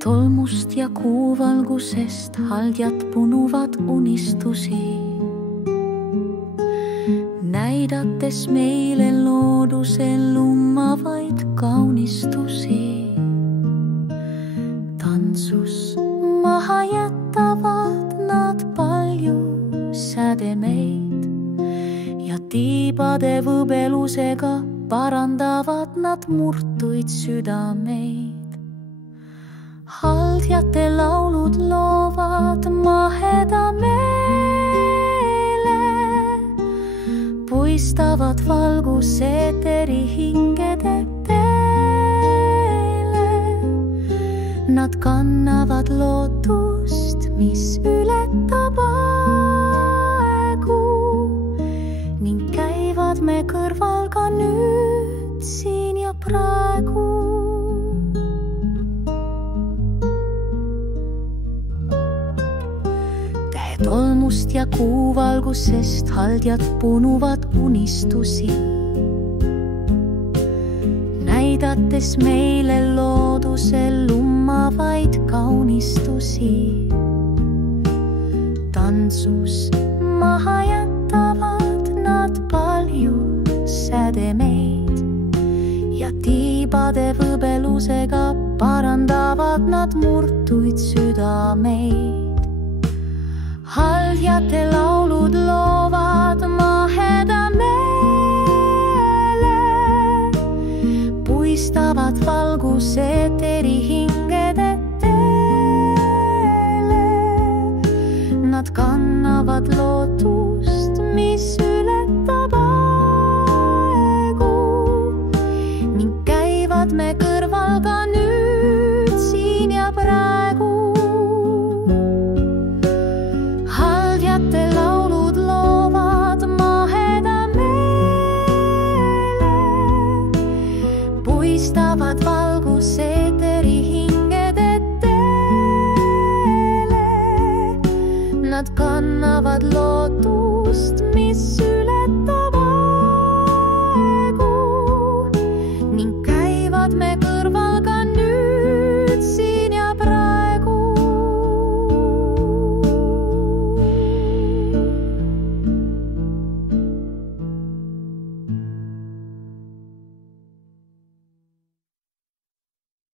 Tolmust ja kuuvalgusest haldjad punuvad unistusi, näidates meile looduse lummavaid kaunistusi. Tantsus maha jätavad nad palju sädemeid ja tiibade võbelusega parandavad nad murtuid südameid. Haldjate laulud loovad maheda meele, puistavad valguseeteri hingede teele. Nad kannavad lootust, mis ületab aegu ning käivad me kõrval ka nüüd, siin ja praegu. Tolmust ja kuuvalgusest haldjad punuvad unistusi, näidates meile looduse lummavaid kaunistusi. Tantsus maha jätavad nad palju sädemeid ja tiibade võbelusega parandavad nad murtuid südameid. Haldjate laulud loovad maheda meele, puistavad valguseeteri hingede